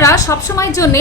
আপনারা সবসময়ের জন্যে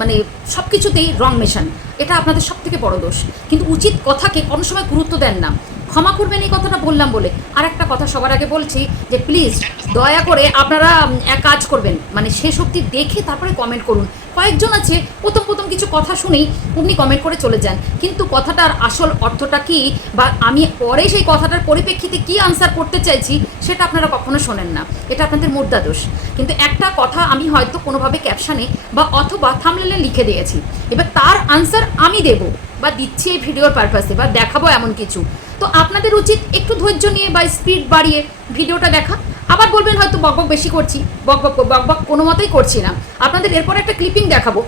মানে সব কিছুতেই রং মেশান। এটা আপনাদের সব থেকে বড় দোষ। কিন্তু উচিত কথাকে কোনো সময় গুরুত্ব দেন না। ক্ষমা করবেন এই কথাটা বললাম বলে। আর একটা কথা সবার আগে বলছি যে প্লিজ দয়া করে আপনারা এক কাজ করবেন। মানে শেষ অবধি দেখে তারপরে কমেন্ট করুন। কয়েকজন আছে, প্রথম প্রথম কিছু কথা শুনেই আপনি কমেন্ট করে চলে যান। কিন্তু কথাটার আসল অর্থটা কি বা আমি পরে সেই কথাটার পরিপ্রেক্ষিতে কি আনসার করতে চাইছি, সেটা আপনারা কখনো শোনেন না। এটা আপনাদের মুদ্রা দোষ। কিন্তু একটা কথা আমি হয়তো কোনোভাবে ক্যাপশানে বা অথবা থামলেলে লিখে দিয়েছি। এবার তার আনসার আমি দেব বা দিচ্ছি এই ভিডিওর পারপাসে বা দেখাবো এমন কিছু। তো আপনাদের উচিত একটু ধৈর্য নিয়ে বা স্পিড বাড়িয়ে ভিডিওটা দেখা। আবার বলবেন হয়তো বকবক বেশি করছি বকবক বকবক কোনো মতেই করছি না। আপনাদের এরপর একটা ক্লিপিং দেখাবো।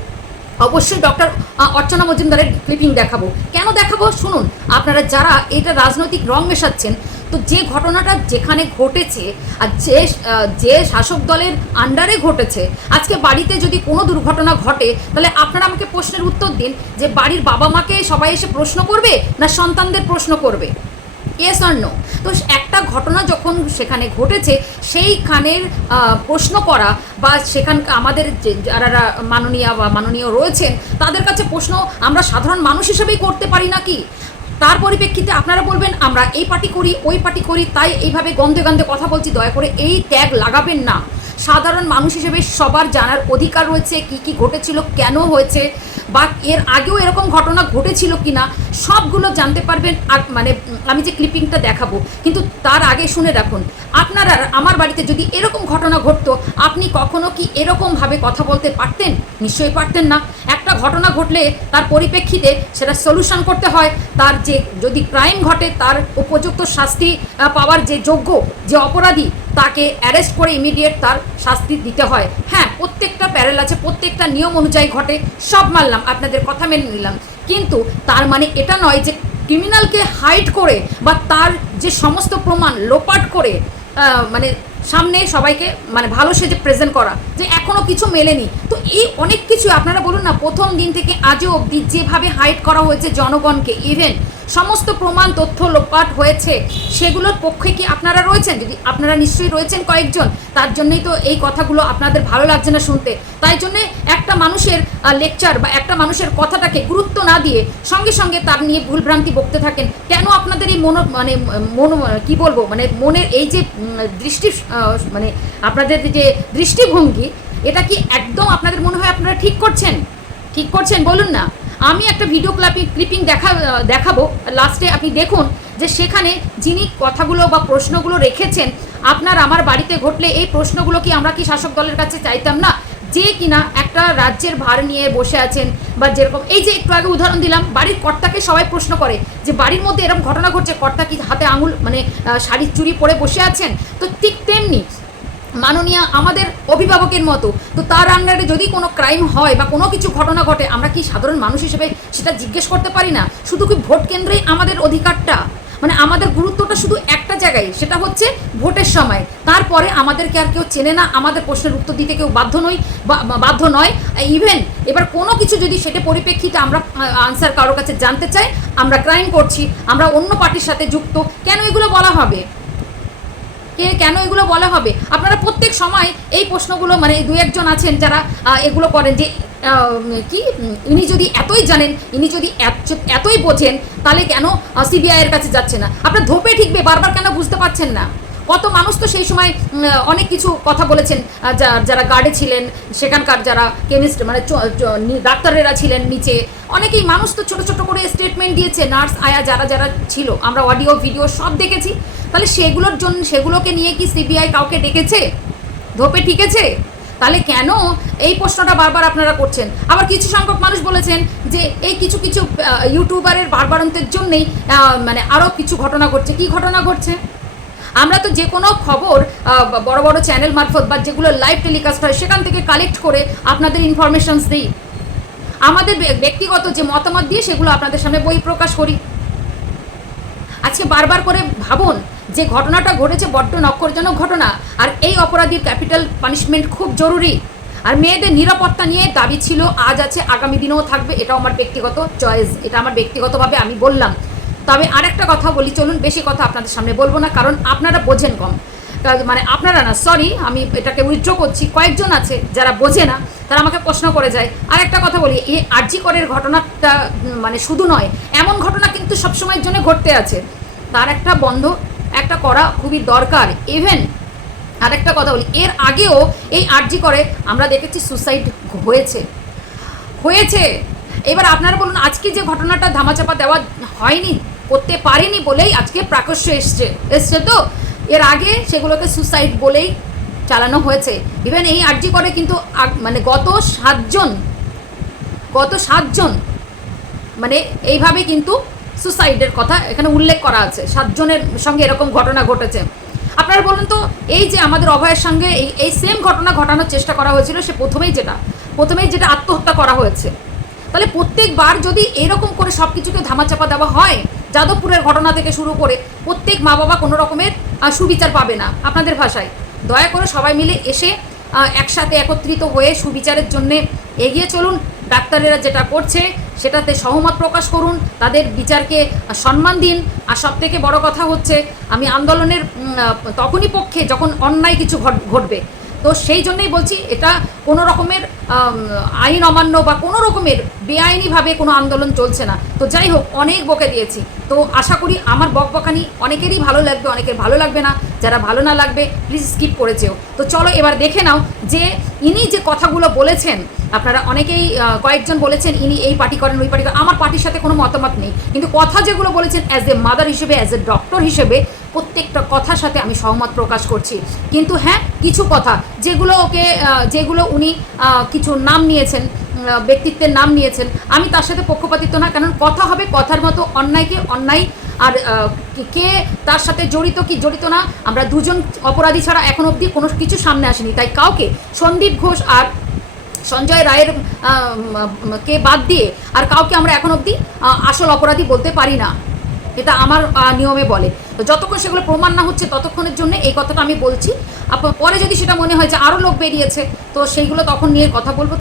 অবশ্যই ডক্টর অর্চনা মজুমদারের ক্লিপিং দেখাবো। কেন দেখাবো? শুনুন, আপনারা যারা এটা রাজনৈতিক রং মেশাচ্ছেন, তো যে ঘটনাটা যেখানে ঘটেছে আর যে যে শাসক দলের আন্ডারে ঘটেছে, আজকে বাড়িতে যদি কোনো দুর্ঘটনা ঘটে, তাহলে আপনারা আমাকে প্রশ্নের উত্তর দিন যে বাড়ির বাবা মাকে সবাই এসে প্রশ্ন করবে না সন্তানদের প্রশ্ন করবে? ইয়েস আর নো তো একটা ঘটনা যখন সেখানে ঘটেছে, সেইখানের প্রশ্ন করা বা সেখান, আমাদের যারা মাননীয় বা মাননীয় রয়েছেন, তাদের কাছে প্রশ্ন, আমরা সাধারণ মানুষ হিসেবেই করতে পারি নাকি? তার পরিপ্রেক্ষিতে আপনারা বলবেন, আমরা এই পার্টি করি, ওই পার্টি করি, তাই এইভাবে গন্ধে গন্ধে কথা বলছি, দয়া করে এই ট্যাগ লাগাবেন না। সাধারণ মানুষ হিসেবে সবার জানার অধিকার রয়েছে, কি কি ঘটেছিল, কেন হয়েছে বা এর আগেও এরকম ঘটনা ঘটেছিল কি না সবগুলো জানতে পারবেন। আর মানে আমি যে ক্লিপিংটা দেখাবো, কিন্তু তার আগে শুনে রাখুন, আপনারা, আমার বাড়িতে যদি এরকম ঘটনা ঘটতো, আপনি কখনো কি এরকমভাবে কথা বলতে পারতেন? নিশ্চয়ই পারতেন না। একটা ঘটনা ঘটলে তার পরিপ্রেক্ষিতে সেটা সলিউশন করতে হয়। তার যে, যদি ক্রাইম ঘটে, তার উপযুক্ত শাস্তি পাওয়ার যে যোগ্য, যে অপরাধী তাকে অ্যারেস্ট করে ইমিডিয়েট তার শাস্তি দিতে হয়। হ্যাঁ প্রত্যেকটা প্যারেল আছে, প্রত্যেকটা নিয়ম অনুযায়ী ঘটে, সব মানলাম, আপনাদের কথা মেনে নিলাম। কিন্তু তার মানে এটা নয় যে ক্রিমিনালকে হাইড করে বা তার যে সমস্ত প্রমাণ লোপাট করে মানে সামনে সবাইকে মানে ভালো সেজে প্রেজেন্ট করা, যে এখনও কিছু মেলেনি। তো এই অনেক কিছু আপনারা বলুন না, প্রথম দিন থেকে আজও অবধি যেভাবে হাইড করা হয়েছে জনগণকে ইভেন সমস্ত প্রমাণ, তথ্য লোপাট হয়েছে, সেগুলোর পক্ষে কি আপনারা রয়েছেন? যদি আপনারা নিশ্চয়ই রয়েছেন কয়েকজন, তার জন্যই তো এই কথাগুলো আপনাদের ভালো লাগছে না শুনতে। তাই জন্যে একটা মানুষের লেকচার বা একটা মানুষের কথাটাকে গুরুত্ব না দিয়ে সঙ্গে সঙ্গে তার নিয়ে ভুলভ্রান্তি বকতে থাকেন। কেন আপনাদের এই মনো মানে মন, কি বলব? মানে মনের এই যে দৃষ্টি মানে আপনাদের যে দৃষ্টিভঙ্গি, এটা কি একদম আপনাদের মনে হয় আপনারা ঠিক করছেন? ঠিক করছেন, বলুন না। আমি একটা ভিডিও ক্লাপিং ক্লিপিং দেখা, দেখাবো। লাস্টে আপনি দেখুন যে সেখানে যিনি কথাগুলো বা প্রশ্নগুলো রেখেছেন, আপনার আমার বাড়িতে ঘটলে এই প্রশ্নগুলো কি আমরা কি শাসক দলের কাছে চাইতাম না? যে কিনা একটা রাজ্যের ভার নিয়ে বসে আছেন বা যেরকম, এই যে একটু আগে উদাহরণ দিলাম, বাড়ির কর্তাকে সবাই প্রশ্ন করে যে বাড়ির মধ্যে এরকম ঘটনা ঘটছে, কর্তা কি হাতে আঙুল মানে শাড়ির চুরি পরে বসে আছেন? তো ঠিক তেমনি মাননীয় আমাদের অভিভাবকের মতো। তো তার আন্ডারে যদি কোনো ক্রাইম হয় বা কোনো কিছু ঘটনা ঘটে, আমরা কি সাধারণ মানুষ হিসেবে সেটা জিজ্ঞেস করতে পারি না? শুধু কি ভোট কেন্দ্রেই আমাদের অধিকারটা? মানে আমাদের গুরুত্বটা শুধু একটা জায়গায়, সেটা হচ্ছে ভোটের সময়। তারপরে আমাদেরকে আর কেউ চেনে না, আমাদের প্রশ্নের উত্তর দিতে কেউ বাধ্য নই বাধ্য নয়। ইভেন এবার কোনো কিছু যদি সেটা পরিপ্রেক্ষিতে আমরা আনসার কারোর কাছে জানতে চাই, আমরা ক্রাইম করছি, আমরা অন্য পার্টির সাথে যুক্ত, কেন এগুলো বলা হবে? কে কেন এগুলো বলা হবে? আপনারা প্রত্যেক সময় এই প্রশ্নগুলো মানে দু একজন আছেন যারা এগুলো করেন যে কি? ইনি যদি এতই জানেন, ইনি যদি এতই বোঝেন, তাহলে কেন সিবিআই এর কাছে যাচ্ছে না? আপনার ধোপে ঠিকবে, বারবার কেন বুঝতে পারছেন না? কত মানুষ তো সেই সময় অনেক কিছু কথা বলেছেন যারা গার্ডে ছিলেন, সেখানকার যারা কেমিস্ট মানে ডাক্তারেরা ছিলেন নিচে, অনেকেই মানুষ তো ছোট ছোট করে স্টেটমেন্ট দিয়েছে নার্স আয়া যারা যারা ছিল, আমরা অডিও ভিডিও সব দেখেছি। তাহলে সেগুলোর জন্য সেগুলোকে নিয়ে কি সিবিআই কাউকে ডেকেছে? ধোপে ঠিকেছে? তাহলে কেন এই প্রশ্নটা বারবার আপনারা করছেন? আবার কিছু সংখ্যক মানুষ বলেছেন যে এই কিছু কিছু ইউটিউবারের বারবারন্তের জন্যেই মানে আরও কিছু ঘটনা ঘটছে। কি ঘটনা ঘটছে? আমরা তো যে কোনো খবর বড় বড় চ্যানেল মারফত বা যেগুলো লাইভ টেলিকাস্ট হয়, সেখান থেকে কালেক্ট করে আপনাদের ইনফরমেশনস দিই। আমাদের ব্যক্তিগত যে মতামত দিয়ে সেগুলো আপনাদের সামনে বই প্রকাশ করি। আজকে বারবার করে ভাবুন যে ঘটনাটা ঘটেছে, বড্ড নক্করজনক ঘটনা, আর এই অপরাধীর ক্যাপিটাল পানিশমেন্ট খুব জরুরি। আর মেয়েদের নিরাপত্তা নিয়ে দাবি ছিল, আজ আছে, আগামী দিনেও থাকবে, এটাও আমার ব্যক্তিগত চয়েস এটা আমার ব্যক্তিগতভাবে আমি বললাম। তবে আরেকটা কথা বলি, চলুন বেশি কথা আপনাদের সামনে বলব না, কারণ আপনারা বোঝেন কম। মানে আপনারা না সরি আমি এটাকে উইথড্র করছি, কয়েকজন আছে যারা বোঝে না তারা আমাকে প্রশ্ন করে যায়। আর একটা কথা বলি, এই আরজি করের ঘটনাটা মানে শুধু নয়, এমন ঘটনা কিন্তু সবসময়ের জন্য ঘটতে আছে। তার একটা বন্ধ, একটা করা খুবই দরকার। ইভেন আরেকটা কথা বলি, এর আগেও এই আরজি করে আমরা দেখেছি সুসাইড হয়েছে। হয়েছে। এবার আপনারা বলুন, আজকে যে ঘটনাটা ধামাচাপা দেওয়া হয়নি, করতে পারেনি বলেই আজকে প্রাকশ্য এসছে। এসছে তো, এর আগে সেগুলোকে সুসাইড বলেই চালানো হয়েছে। ইভেন এই আরজি করে কিন্তু মানে গত সাতজন গত সাতজন মানে এইভাবে কিন্তু সুসাইডের কথা এখানে উল্লেখ করা আছে। সাতজনের সঙ্গে এরকম ঘটনা ঘটেছে। আপনারা বলুন তো, এই যে আমাদের অভয়ের সঙ্গে এই এই সেম ঘটনা ঘটানোর চেষ্টা করা হয়েছিল, সে প্রথমেই যেটা প্রথমেই যেটা আত্মহত্যা করা হয়েছে। তাহলে প্রত্যেকবার যদি এরকম করে সব কিছুকে ধামাচাপা দেওয়া হয়, যাদবপুরের ঘটনা থেকে শুরু করে প্রত্যেক মা বাবা কোনো রকমের সুবিচার পাবে না আপনাদের ভাষায়। দয়া করে সবাই মিলে এসে একসাথে একত্রিত হয়ে সুবিচারের জন্য এগিয়ে চলুন। ডাক্তারেরা যেটা করছে, সেটাতে সহমত প্রকাশ করুন। তাদের বিচারকে সম্মান দিন। আর সব থেকে বড় কথা হচ্ছে, আমি আন্দোলনের তখনই পক্ষে যখন অন্যায় কিছু ঘট- ঘটবে। তো সেই জন্যই বলছি, এটা কোনো রকমের আইন অমান্য বা কোনো রকমের বেআইনিভাবে কোনো আন্দোলন চলছে না। তো যাই হোক, অনেক বকে দিয়েছি। তো আশা করি আমার বকবকানি অনেকেরই ভালো লাগবে, অনেকের ভালো লাগবে না। যারা ভালো না লাগবে প্লিজ স্কিপ করেছেও তো চলো এবার দেখে নাও যে ইনি যে কথাগুলো বলেছেন, আপনারা অনেকেই কয়েকজন বলেছেন ইনি এই পার্টি করেন, ওই পার্টি করেন। আমার পার্টির সাথে কোনো মতামত নেই। কিন্তু কথা যেগুলো বলেছেন অ্যাজ এ মাদার হিসেবে অ্যাজ এ ডক্টর হিসেবে, প্রত্যেকটা কথার সাথে আমি সহমত প্রকাশ করছি। কিন্তু হ্যাঁ কিছু কথা যেগুলো ওকে যেগুলো উনি কিছু নাম নিয়েছেন ব্যক্তিত্বের নাম নিয়েছেন। আমি তার সাথে পক্ষপাতিত্ব না, কারণ কথা হবে কথার মতো অন্যায়কে অন্যায়? আর কে- তার সাথে জড়িত কি জড়িত না? আমরা দুজন অপরাধী ছাড়া এখন অবধি কোনো কিছু সামনে আসেনি। তাই কাউকে সন্দীপ ঘোষ আর সঞ্জয় রায়ের কে বাদ দিয়ে আর কাউকে আমরা এখন অবধি আসল অপরাধী বলতে পারি না। এটা আমার নিয়মে বলে। তো যতক্ষণ সেগুলো প্রমাণ না হচ্ছে, ততক্ষণের জন্য এই কথাটা আমি বলছি। পরে যদি সেটা মনে হয় যে আরও লোক বেরিয়েছে, তো সেইগুলো তখন নিয়ে কথা বলব।